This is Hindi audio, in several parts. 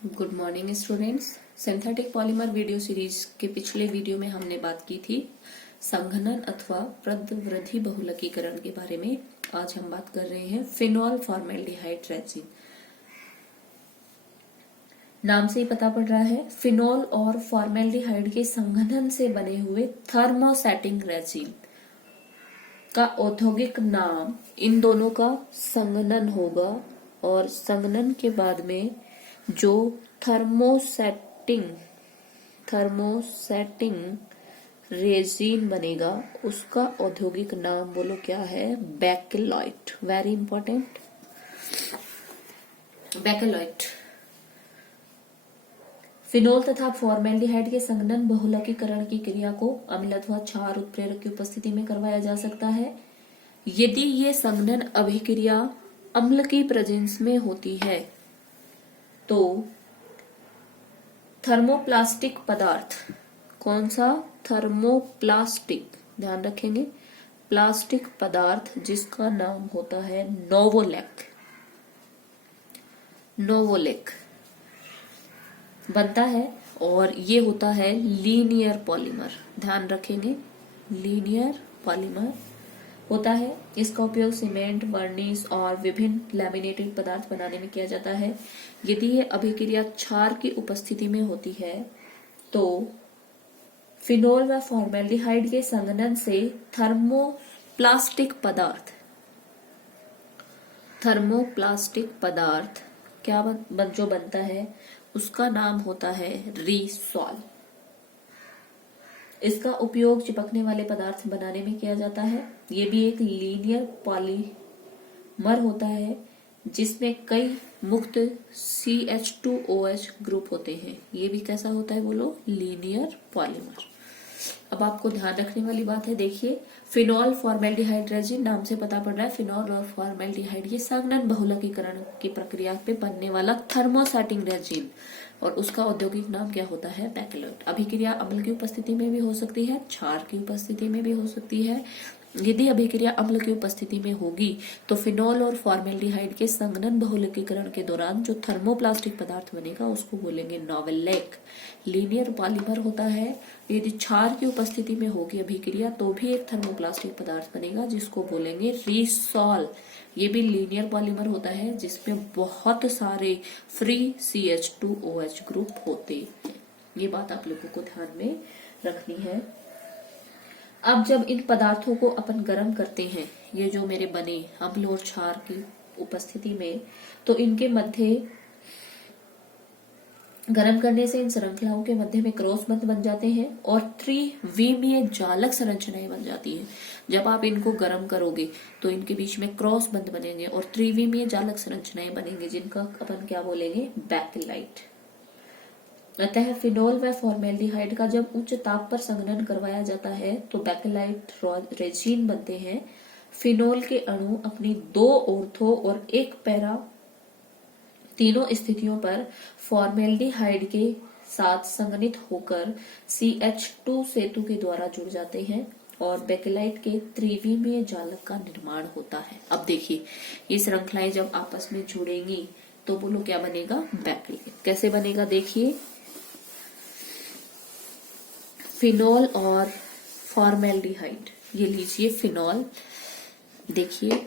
Good morning students. Synthetic polymer video series के पिछले वीडियो में हमने बात की थी संघनन अथवा प्रद्रवृद्धि बहुलकीकरण के बारे में। आज हम बात कर रहे हैं फिनॉल फॉर्मेल्डिहाइड रेजिन। नाम से ही पता पड़ रहा है, फिनॉल और फॉर्मेल्डिहाइड के संघनन से बने हुए थर्मोसेटिंग रेजिन का औद्योगिक नाम इन दोनों का संघनन होगा और संघनन के बाद में जो थर्मोसेटिंग रेजिन बनेगा उसका औद्योगिक नाम बोलो क्या है? Bakelite. Very important, bakelite. Phenol तथा फॉर्मेल्डिहाइड के संघनन बहुलकीकरण की क्रिया को अम्ल अथवा क्षार उत्प्रेरक की उपस्थिति में करवाया जा सकता है। यदि ये संघनन अभिक्रिया अम्ल की प्रेजेंस में होती है तो थर्मोप्लास्टिक पदार्थ, कौन सा? थर्मोप्लास्टिक, ध्यान रखेंगे, प्लास्टिक पदार्थ जिसका नाम होता है नोवोलेक बनता है और ये होता है लीनियर पॉलीमर। ध्यान रखेंगे, लीनियर पॉलीमर होता है। इसका उपयोग सीमेंट, वर्निस और विभिन्न लैमिनेटेड पदार्थ बनाने में किया जाता है। यदि ये अभिक्रिया क्षार की उपस्थिति में होती है तो फिनोल व फॉर्मेल्डिहाइड के संघनन से थर्मोप्लास्टिक पदार्थ क्या जो बनता है उसका नाम होता है रीसॉल। इसका उपयोग चिपकने वाले पदार्थ बनाने में किया जाता है। ये भी एक लीनियर पॉलीमर होता है जिसमें कई मुक्त CH2OH ग्रुप होते हैं। ये भी कैसा होता है बोलो? Linear polymer. अब आपको ध्यान रखने वाली बात है, देखिए फिनॉल फॉर्मेल्डिहाइड रेजिन, नाम से पता पड़ रहा है फिनॉल और फॉर्मेल्डिहाइड ये संघनन बहुलकीकरण की प्रक्रिया पे बनने वाला थर्मोसेटिंग रेजिन और उसका औद्योगिक नाम क्या होता है? बेकेलॉइट। अभिक्रिया अम्ल की उपस्थिति में भी हो सकती है, क्षार की उपस्थिति में भी हो सकती है। यदि अभिक्रिया अम्ल की उपस्थिति में होगी तो फिनॉल और फॉर्मेल्डिहाइड के संघनन बहुलकीकरण के दौरान जो थर्मोप्लास्टिक पदार्थ बनेगा उसको बोलेंगे नोवोलेक। लीनियर पॉलीमर होता है। यदि क्षार की उपस्थिति में होगी अभिक्रिया तो भी एक थर्मोप्लास्टिक पदार्थ बनेगा जिसको बोलेंगे रीसॉल। ये भी लीनियर पॉलीमर होता है जिसमें बहुत सारे फ्री CH2OH ग्रुप होते हैं। ये बात आप लोगों को ध्यान में रखनी है। अब जब इन पदार्थों को अपन गर्म करते हैं, ये जो मेरे बने अम्ल और क्षार की उपस्थिति में, तो इनके मध्य गर्म करने से इन श्रृंखलाओं के मध्य में क्रॉस बंध बन जाते हैं और त्रिविमीय जालक संरचनाएं बन जाती हैं। जब आप इनको गर्म करोगे तो इनके बीच में क्रॉस बंध बनेंगे और त्रिविमीय जालक संरचनाएं बनेंगे जिनका अपन क्या बोलेंगे? बेकेलाइट। अतः फिनोल व फॉर्मेल्डिहाइड का जब उच्च ताप पर संघनन करवाया जाता है तो बेकेलाइट रेजिन बनते हैं। फिनोल के अणु अपनी 2 ऑर्थो और 1 पैरा तीनों स्थितियों पर फॉर्मेल्डिहाइड के साथ संघनित होकर CH2 सेतु के द्वारा जुड़ जाते हैं और बेकेलाइट के त्रिविमीय जालक का निर्माण होता है। अब देखिए ये श्रृंखलाएं जब आपस में जुड़ेंगी तो बोलो क्या बनेगा? बेकेलाइट। कैसे बनेगा? देखिए फिनोल और फॉर्मेल्डिहाइड, ये लीजिए फिनोल, देखिए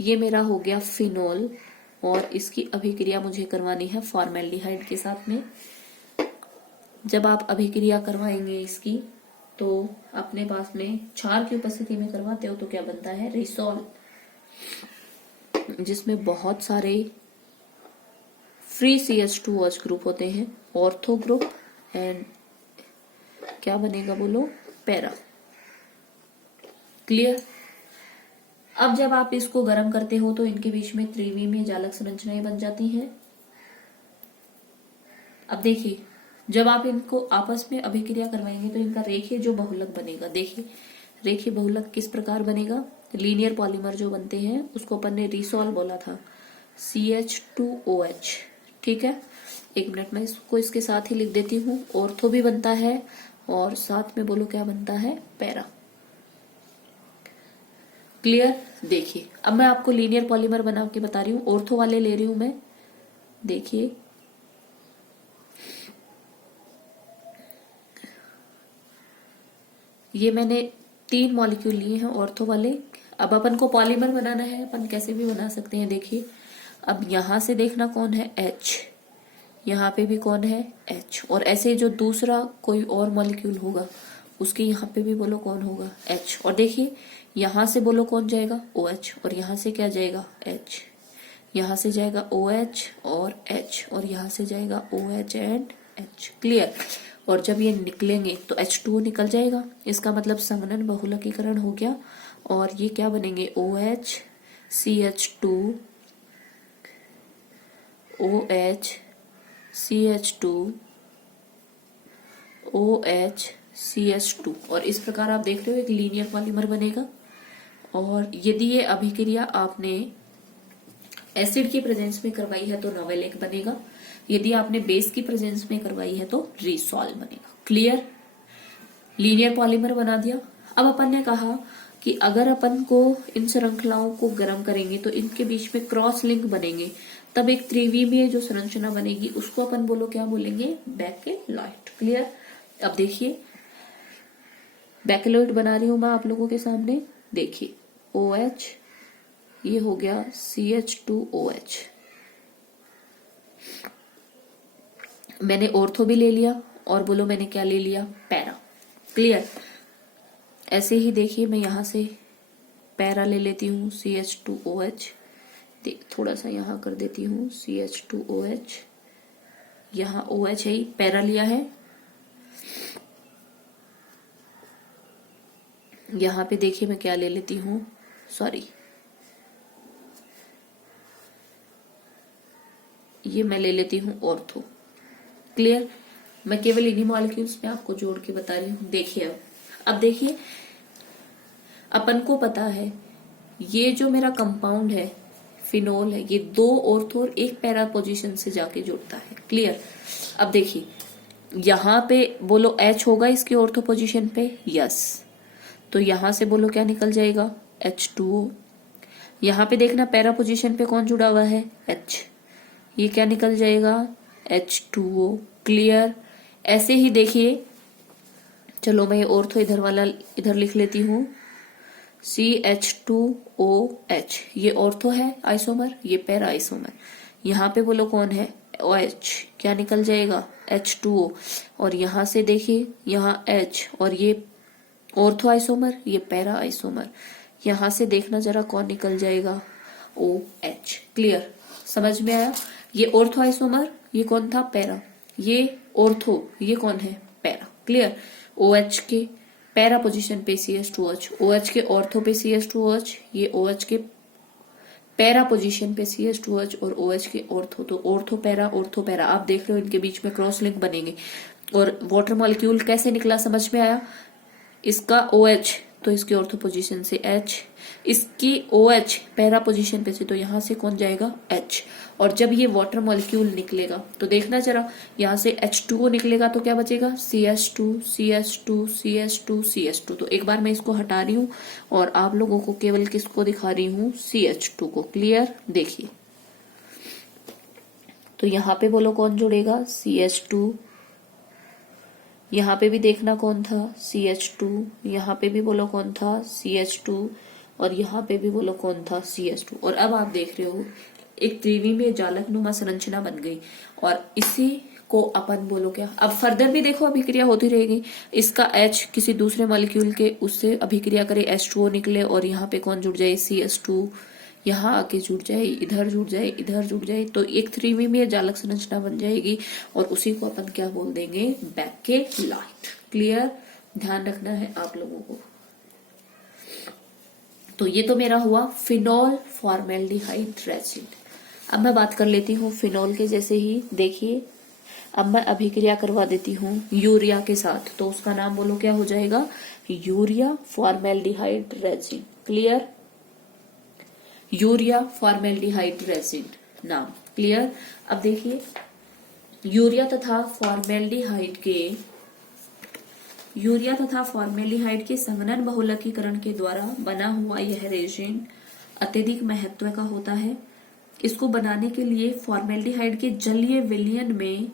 ये मेरा हो गया फिनोल और इसकी अभिक्रिया मुझे करवानी है फॉर्मेल्डिहाइड के साथ में। जब आप अभिक्रिया करवाएंगे इसकी तो अपने पास में क्षार की उपस्थिति में करवाते हो तो क्या बनता है? रीसॉल, जिसमें बहुत सारे फ्री CH2OH ग्रुप होते हैं, ऑर्थो ग्रुप एंड क्या बनेगा बोलो? पैरा। क्लियर? अब जब आप इसको गर्म करते हो तो इनके बीच में त्रिविमीय जालक संरचनाएं बन जाती हैं। अब देखिए जब आप इनको आपस में अभिक्रिया करवाएंगे तो इनका रेखीय जो बहुलक बनेगा, देखिए रेखीय बहुलक किस प्रकार बनेगा? लीनियर पॉलीमर जो बनते हैं उसको अपन ने रीसॉल बोला था, CH2OH। ठीक है, 1 मिनट में इसको इसके साथ ही लिख देती हूँ। ऑर्थो भी बनता है और साथ में बोलो क्या बनता है? पैरा। क्लियर? देखिए अब मैं आपको लीनियर पॉलीमर बना के बता रही हूँ, ऑर्थो वाले ले रही हूं मैं। देखिए ये मैंने 3 मॉलिक्यूल लिए हैं ऑर्थो वाले। अब अपन को पॉलीमर बनाना है, अपन कैसे भी बना सकते हैं। देखिए अब यहां से देखना कौन है H, यहाँ पे भी कौन है H, और ऐसे जो दूसरा कोई और मॉलिक्यूल होगा उसके यहाँ पे भी बोलो कौन होगा H। और देखिए यहां से बोलो कौन जाएगा OH, और यहाँ से क्या जाएगा H, यहाँ से जाएगा OH और H, और यहाँ से जाएगा OH एंड H। क्लियर। और जब ये निकलेंगे तो H2O निकल जाएगा, इसका मतलब संघनन बहुलकीकरण हो गया। और ये क्या बनेंगे OH CH2 OH CH2 OH CH2, और इस प्रकार आप देख रहे हो एक लीनियर पॉलीमर बनेगा। और यदि ये अभिक्रिया आपने एसिड की प्रेजेंस में करवाई है तो नोवेलेक बनेगा, यदि आपने बेस की प्रेजेंस में करवाई है तो रिसॉल बनेगा। क्लियर। लीनियर पॉलीमर बना दिया। अब अपन ने कहा कि अगर अपन को इन श्रृंखलाओं को गर्म करेंगे तो इनके बीच में क्रॉस लिंक बनेंगे, तब एक त्रिविमीय जो संरचना बनेगी उसको अपन बोलो क्या बोलेंगे बैकेलॉइड। क्लियर। अब देखिए बैकेलॉइड बना रही हूं मैं आप लोगों के सामने। देखिए OH, ये हो गया CH2OH। मैंने ऑर्थो भी ले लिया और बोलो मैंने क्या ले लिया पैरा। क्लियर। ऐसे ही देखिए मैं यहां से पैरा ले लेती हूँ CH2OH, थोड़ा सा यहां कर देती हूँ CH2OH, यहां OH है ही, पैरा लिया है। यहां पे देखिए मैं क्या ले लेती हूँ, सॉरी ये मैं ले लेती हूँ ऑर्थो। क्लियर। मैं केवल इन्हीं मॉलिक्यूल्स में आपको जोड़ के बता रही हूँ। देखिए अब देखिए अपन को पता है ये जो मेरा कंपाउंड है फिनोल है, ये 2 ऑर्थो और 1 पैरा पोजीशन से जाके जुड़ता है। क्लियर। अब देखिए यहां पे बोलो H होगा इसकी ऑर्थो पोजीशन पे, यस, तो यहां से बोलो क्या निकल जाएगा H2O। यहां पे देखना पैरा पोजीशन पे कौन जुड़ा हुआ है H, ये क्या निकल जाएगा H2O। क्लियर। ऐसे ही देखिए चलो मैं ये ऑर्थो इधर वाला इधर लिख लेती हूँ CH2OH, ये ऑर्थो है आइसोमर, ये पैरा आइसोमर। यहाँ पे बोलो कौन है OH, क्या निकल जाएगा H2O। और यहां से देखिए यहाँ H, और ये ऑर्थो आइसोमर, ये पैरा आइसोमर। यहां से देखना जरा कौन निकल जाएगा OH। क्लियर। समझ में आया। ये ऑर्थो आइसोमर, ये कौन था पैरा, ये ऑर्थो, ये कौन है पैरा। क्लियर। OH के पैरा पोजीशन पे CH2OH, OH के ऑर्थो पे CH2OH, ये OH के पैरा पोजीशन पे CH2OH और OH के ऑर्थो, तो ऑर्थो पैरा आप देख रहे हो इनके बीच में क्रॉस लिंक बनेंगे। और वाटर मॉलिक्यूल कैसे निकला समझ में आया। इसका OH तो इसकी ऑर्थो पोजीशन से H, इसकी OH पैरा पोजीशन पे से, तो यहां से कौन जाएगा H। और जब ये वाटर मॉलिक्यूल निकलेगा तो देखना जरा यहां से H2O निकलेगा तो क्या बचेगा CH2 CH2 CH2 CH2। तो एक बार मैं इसको हटा रही हूं और आप लोगों को केवल किसको दिखा रही हूं CH2 को। क्लियर। देखिए तो यहां पे बोलो कौन जुड़ेगा CH2, यहाँ पे भी देखना कौन था CH2, यहाँ पे भी बोलो कौन था CH2, और यहाँ पे भी बोलो कौन था CH2। और अब आप देख रहे हो एक त्रिविमीय जालक नुमा संरचना बन गई। और इसी को अपन बोलो क्या, अब फर्दर भी देखो अभिक्रिया होती रहेगी। इसका H किसी दूसरे मॉलिक्यूल के उससे अभिक्रिया करे, H2O निकले, और यहाँ पे कौन जुड़ जाए CH2, यहाँ आके जुड़ जाए, इधर जुड़ जाए, इधर जुड़ जाए, तो एक त्रिविमीय जालक संरचना बन जाएगी। और उसी को अपन क्या बोल देंगे बैकेलॉइड। क्लियर। ध्यान रखना है आप लोगों को। तो ये तो मेरा हुआ फिनोल फॉर्मेल्डिहाइड रेजिन। अब मैं बात कर लेती हूँ फिनोल के जैसे ही। देखिए अब मैं अभिक्रिया करवा देती हूँ यूरिया के साथ, तो उसका नाम बोलो क्या हो जाएगा urea formaldehyde resin. Clear. Urea formaldehyde resin नाम। क्लियर। अब देखिए यूरिया तथा फॉर्मेल्डिहाइड के संघनन बहुलकीकरण के द्वारा बना हुआ यह रेजिन अत्यधिक महत्व का होता है। इसको बनाने के लिए फॉर्मेल्डिहाइड के जलीय विलयन में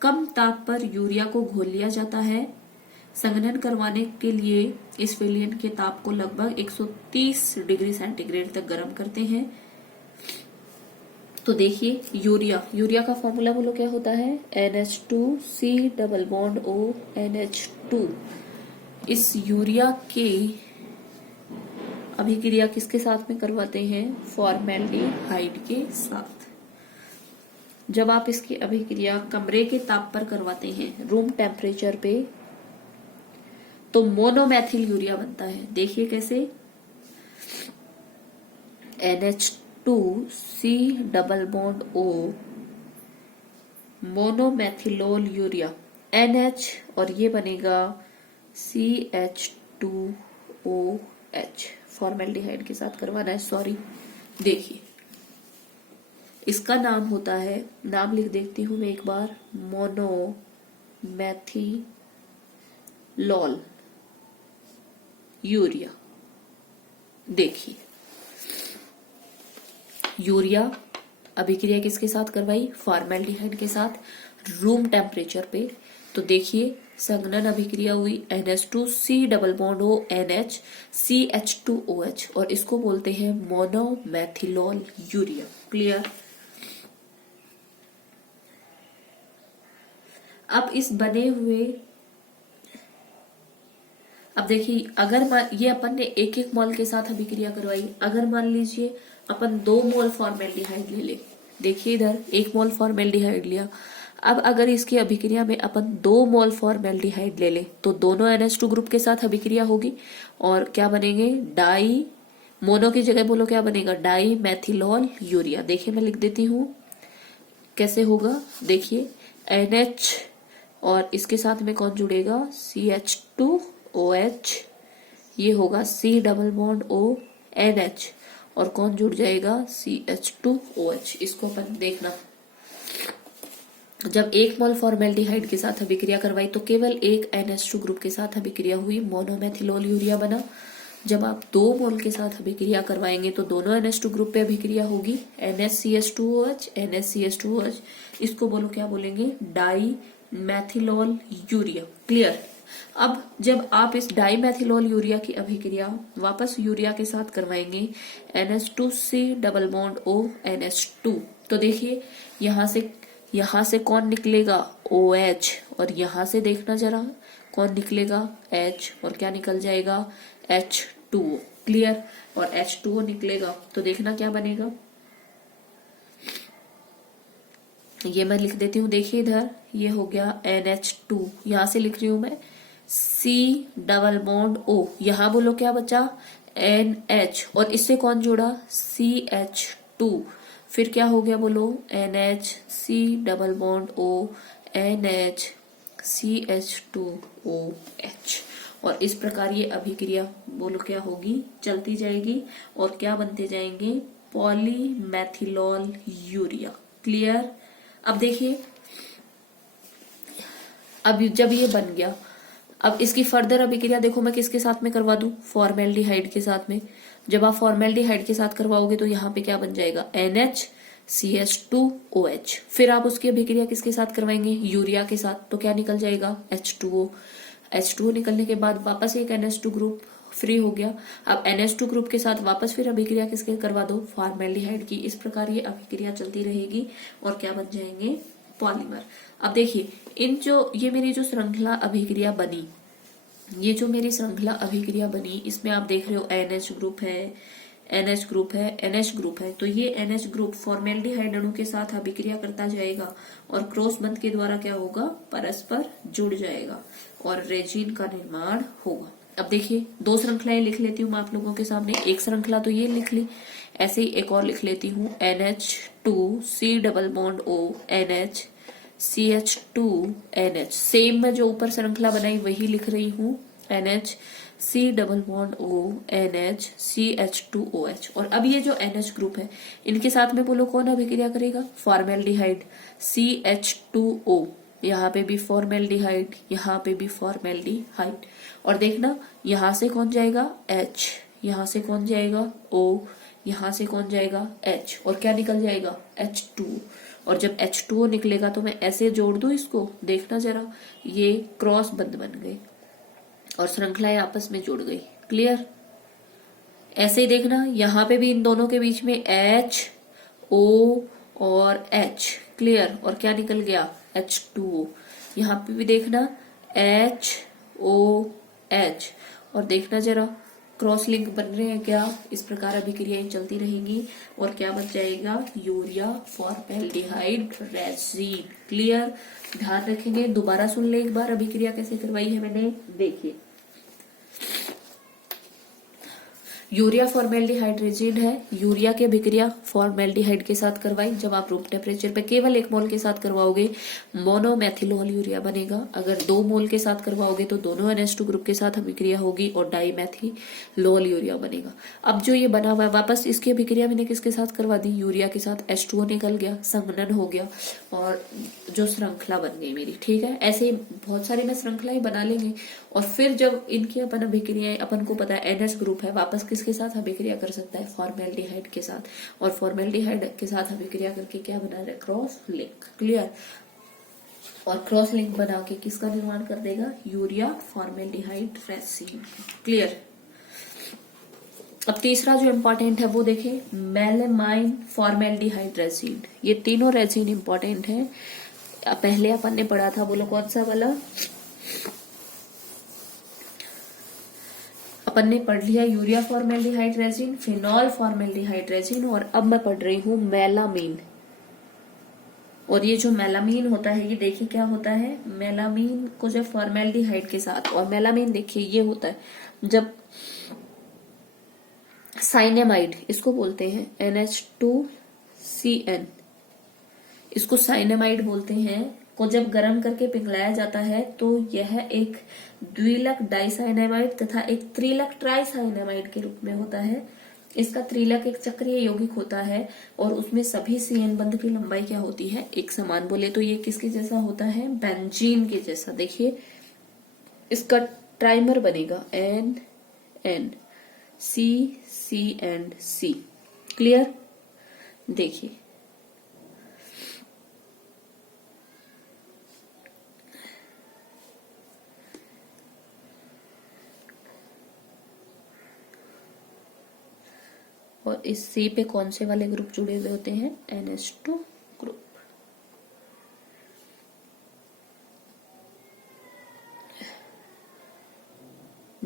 कम ताप पर यूरिया को घोल लिया जाता है। संघनन करवाने के लिए इस विलयन के ताप को लगभग 130 डिग्री सेंटीग्रेड तक गर्म करते हैं। तो देखिए यूरिया का फॉर्मूला बोलो क्या होता है, NH2C double bond O NH2। इस यूरिया के अभिक्रिया किसके साथ में करवाते हैं, फॉर्मेल्डिहाइड के साथ। जब आप इसकी अभिक्रिया कमरे के ताप पर करवाते हैं, रूम टेम्परेचर पे, तो मोनोमेथिल यूरिया बनता है। देखिए कैसे, NH2C double bond O monomethylol urea NH, और ये बनेगा CH2OH। फॉर्मेल्डिहाइड के साथ करवाना है, सॉरी। देखिए इसका नाम होता है, नाम लिख देती हूं मैं एक बार, मोनोमेथिलोल यूरिया। देखिए यूरिया अभिक्रिया किसके साथ करवाई, फॉर्मेल्डिहाइड के साथ, रूम टेम्परेचर पे। तो देखिए संघनन अभिक्रिया हुई, NH2C double bond O NH CH2OH, और इसको बोलते हैं मोनोमेथिलोल यूरिया। क्लियर। अब इस बने हुए, अब देखिए अगर ये अपन ने एक एक मोल के साथ अभिक्रिया करवाई, अगर मान लीजिए अपन 2 मोल फॉर्मेल्डिहाइड ले ले, देखिए इधर 1 मोल फॉर्मेल्डिहाइड लिया। अब अगर इसकी अभिक्रिया में अपन 2 मोल फॉर्मेल्डिहाइड ले ले, तो दोनों NH2 ग्रुप के साथ अभिक्रिया होगी और क्या बनेंगे, डाई, मोनो की जगह बोलो क्या बनेगा, डाई मैथिलोल यूरिया। देखिए मैं लिख देती हूं कैसे होगा। देखिए NH और इसके साथ में कौन जुड़ेगा, CH2OH, ये होगा C double bond O NH, और कौन जुड़ जाएगा, CH2OH। इसको अपन देखना, जब 1 मोल फॉर्मेल्डिहाइड के साथ अभिक्रिया करवाई तो केवल एक NH2 ग्रुप के साथ अभिक्रिया हुई, मोनोमेथिलोल यूरिया बना। जब आप 2 मोल के साथ अभिक्रिया करवाएंगे तो दोनों NH2 ग्रुप पे अभिक्रिया होगी, NHCH2OH NHCH2OH। इसको बोलो क्या बोलेंगे, डाई मैथिलोल यूरिया। क्लियर। अब जब आप इस डाई मैथिलोल यूरिया की अभिक्रिया वापस यूरिया के साथ करवाएंगे, NH2C double bond O NH2, तो देखिए यहां से कौन निकलेगा, OH, और यहां से देखना जरा कौन निकलेगा, H, और क्या निकल जाएगा, H2O। क्लियर। और H2O निकलेगा तो देखना क्या बनेगा, ये मैं लिख देती हूँ। देखिए इधर ये हो गया NH2, यहां से लिख रही हूं मैं C डबल बॉन्ड O, यहां बोलो क्या बचा, NH, और इससे कौन जुड़ा, CH2, फिर क्या हो गया बोलो, NH C double bond O NH CH2OH, और इस प्रकार ये अभिक्रिया बोलो क्या होगी, चलती जाएगी और क्या बनते जाएंगे, पॉलीमेथिलोल यूरिया। क्लियर। अब देखिए, अब जब ये बन गया, अब इसकी फर्दर अभिक्रिया देखो मैं किसके साथ में करवा दूं, फॉर्मेल्डिहाइड के साथ में। जब आप फॉर्मेल्डिहाइड के साथ करवाओगे तो यहाँ पे क्या बन जाएगा, NH CH2OH। फिर आप उसकी अभिक्रिया किसके साथ करवाएंगे, यूरिया के साथ, तो क्या निकल जाएगा, H2O। H2O निकलने के बाद वापस एक NH2 ग्रुप फ्री हो गया। अब NH2 ग्रुप के साथ वापस फिर अभिक्रिया किसके करवा दो, फॉर्मेल्डिहाइड की। इस प्रकार ये अभिक्रिया चलती रहेगी और क्या बन जाएंगे, पॉलीमर। अब देखिए ये मेरी जो श्रृंखला अभिक्रिया बनी, ये जो मेरी श्रृंखला अभिक्रिया बनी, इसमें आप देख रहे हो NH ग्रुप है, NH ग्रुप है, NH ग्रुप है। तो ये NH ग्रुप फॉर्मेल्डिहाइड अणु के साथ अभिक्रिया करता जाएगा और क्रॉस बंध के द्वारा क्या होगा, परस्पर जुड़ जाएगा और रेजिन का निर्माण होगा। अब देखिए 2 श्रृंखलाएं लिख लेती हूँ मैं आप लोगों के सामने। एक श्रृंखला तो ये लिख ली, ऐसे ही एक और लिख लेती हूँ, NH2C double bond O NH CH2NH। Same मैं जो ऊपर श्रृंखला बनाई वही लिख रही हूँ, NH C double bond O NH CH2OH। और अब ये जो NH ग्रुप है इनके साथ में बोलो कौन अभिक्रिया करेगा, फॉर्मेल्डिहाइड CH2O। यहाँ पे भी फॉर्मेल्डिहाइड, यहाँ पे भी फॉर्मेल्डिहाइड, और देखना यहाँ से कौन जाएगा, H, यहाँ से कौन जाएगा, O, यहाँ से कौन जाएगा, H, और क्या निकल जाएगा, H2। और जब H2O निकलेगा तो मैं ऐसे जोड़ दूं इसको, देखना जरा, ये क्रॉस बंध बन गए। और श्रृंखलाएं आपस में जुड़ गई। क्लियर। ऐसे ही देखना यहां पे भी इन दोनों के बीच में HO और H। क्लियर। और क्या निकल गया H2O। यहां पे भी देखना HOH। और देखना जरा क्रॉस लिंक बन रहे हैं क्या। इस प्रकार अभिक्रियाएं चलती रहेंगी और क्या बच जाएगा यूरिया फॉर्मेल्डिहाइड रेजिन। क्लियर। ध्यान रखेंगे। दोबारा सुन ले एक बार अभिक्रिया कैसे करवाई है मैंने। देखिए यूरिया फॉर्मेल्डिहाइड रेजिन है। यूरिया की अभिक्रिया फॉर्मेल्डिहाइड के साथ करवाई। जब आप रूम टेम्परेचर पे केवल 1 मोल के साथ करवाओगे मोनोमेथिलोल यूरिया बनेगा। अगर 2 मोल के साथ करवाओगे तो दोनों NH2 ग्रुप के साथ अभिक्रिया होगी और डाईमेथिलोल यूरिया बनेगा। अब जो ये बना हुआ है वापस इसकी अभिक्रिया मैंने किसके साथ करवा दी, यूरिया के साथ। H2O निकल गया, संघनन हो गया और जो श्रृंखला बन गई मेरी। ठीक है। ऐसे ही बहुत सारी मैं श्रृंखलाएं बना लेंगे और फिर जब इनकी अपन अभिक्रियाएं अपन को पता है NH ग्रुप है वापस किसके साथ अभिक्रिया कर सकता है, फॉर्मेल्डिहाइड के साथ। और फॉर्मेल्डिहाइड के साथ अभिक्रिया करके क्या बना रहा है, क्रॉस लिंक। क्लियर। और क्रॉस लिंक बना के किसका निर्माण कर देगा, यूरिया फॉर्मेल्डिहाइड रेजिन। क्लियर। अब तीसरा जो इंपॉर्टेंट है वो देखें, मेलामाइन फॉर्मेल्डिहाइड रेजिन। ये तीनों रेजिन इंपॉर्टेंट है। पहले अपन ने पढ़ा था, बोलो कौन सा वाला, अपन ने पढ़ लिया urea formaldehyde resin, phenol formaldehyde resin और अब मैं पढ़ रही हूं मेलामीन। और ये जो मेलामीन होता है ये देखिए क्या होता है, मेलामीन को जब फॉर्मेल्डिहाइड के साथ, और मेलामीन देखिए ये होता है जब साइनेमाइड, इसको बोलते हैं NH2CN, इसको साइनेमाइड बोलते हैं, को जब गर्म करके पिघलाया जाता है तो यह एक द्विलक डाइसाइनेमाइड तथा एक त्रिलक ट्राइसाइनेमाइड के रूप में होता है। इसका त्रिलक एक चक्रीय यौगिक होता है और उसमें सभी CN बंध की लंबाई क्या होती है, एक समान। बोले तो ये किसके जैसा होता है, बेंजीन के जैसा। देखिए इसका ट्राइमर बनेगा NNCC। क्लियर। देखिए और इस C पे कौन से वाले ग्रुप जुड़े हुए होते हैं, NH2 ग्रुप।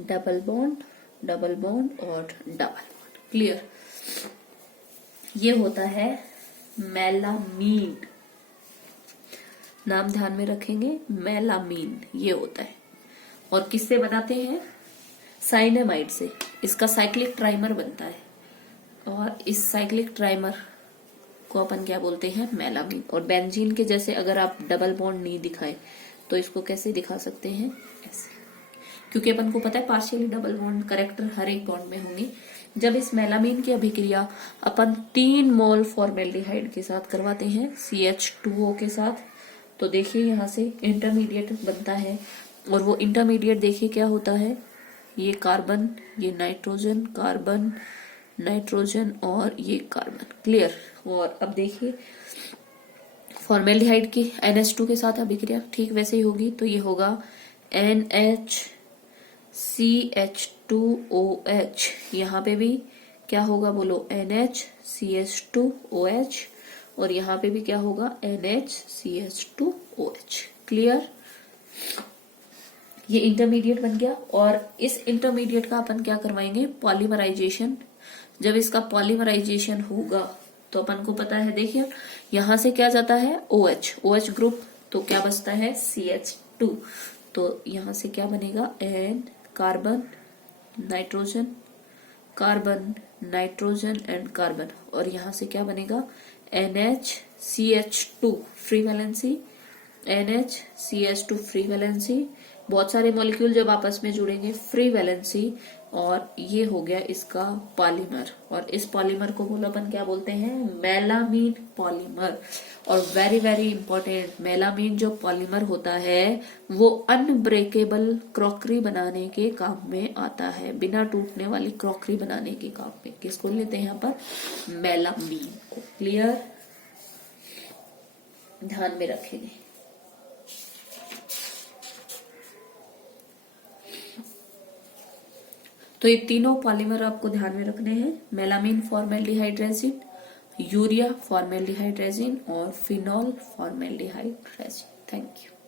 डबल बॉन्ड और डबल बॉन्ड। क्लियर। ये होता है मेलामीन। नाम ध्यान में रखेंगे, मेलामीन ये होता है। और किससे बनाते हैं, साइनेमाइड से। इसका साइक्लिक ट्राइमर बनता है और इस साइक्लिक ट्राइमर को अपन क्या बोलते हैं, मेलामीन। और बेंजीन के जैसे अगर आप डबल बॉन्ड नहीं दिखाए तो इसको कैसे दिखा सकते हैं, ऐसे, क्योंकि अपन को पता है पार्शियली डबल बॉन्ड करेक्टर हर एक बॉन्ड में होंगे। जब इस मेलामीन की अभिक्रिया अपन 3 मोल फॉर्मेल्डिहाइड के साथ करवाते हैं CH2O के साथ, तो देखिए यहां से इंटरमीडिएट बनता है। और वो इंटरमीडिएट देखिए क्या होता है, ये कार्बन, ये नाइट्रोजन, कार्बन, नाइट्रोजन और ये कार्बन। क्लियर। और अब देखिए फॉर्मेल्डिहाइड की NH2 के साथ अभिक्रिया ठीक वैसे ही होगी, तो ये होगा NHCH2OH। यहाँ पे भी क्या होगा, बोलो NHCH2OH। और यहाँ पे भी क्या होगा, NHCH2OH। क्लियर। ये इंटरमीडिएट बन गया और इस इंटरमीडिएट का अपन क्या करवाएंगे, पॉलीमराइजेशन। जब इसका पॉलीमराइजेशन होगा तो अपन को पता है, देखिए यहां से क्या जाता है, OH ग्रुप, तो क्या बचता है CH2। तो यहां से क्या बनेगा, N carbon nitrogen, carbon nitrogen and carbon. और यहां से क्या बनेगा, NHCH2 free valency, NHCH2 free valency. बहुत सारे मॉलिक्यूल जब आपस में जुड़ेंगे फ्री वैलेंसी, और ये हो गया इसका पॉलीमर। और इस पॉलीमर को बोलो अपन क्या बोलते हैं, मेलामीन पॉलीमर। और वेरी वेरी इंपॉर्टेंट, मेलामीन जो पॉलीमर होता है वो अनब्रेकेबल क्रॉकरी बनाने के काम में आता है, बिना टूटने वाली क्रॉकरी बनाने के काम में। किसको लेते हैं यहाँ पर, मेलामीन को। क्लियर। ध्यान में रखेंगे। तो ये तीनों पॉलीमर आपको ध्यान में रखने हैं, melamine formaldehyde resin, urea formaldehyde resin और phenol formaldehyde resin. Thank you.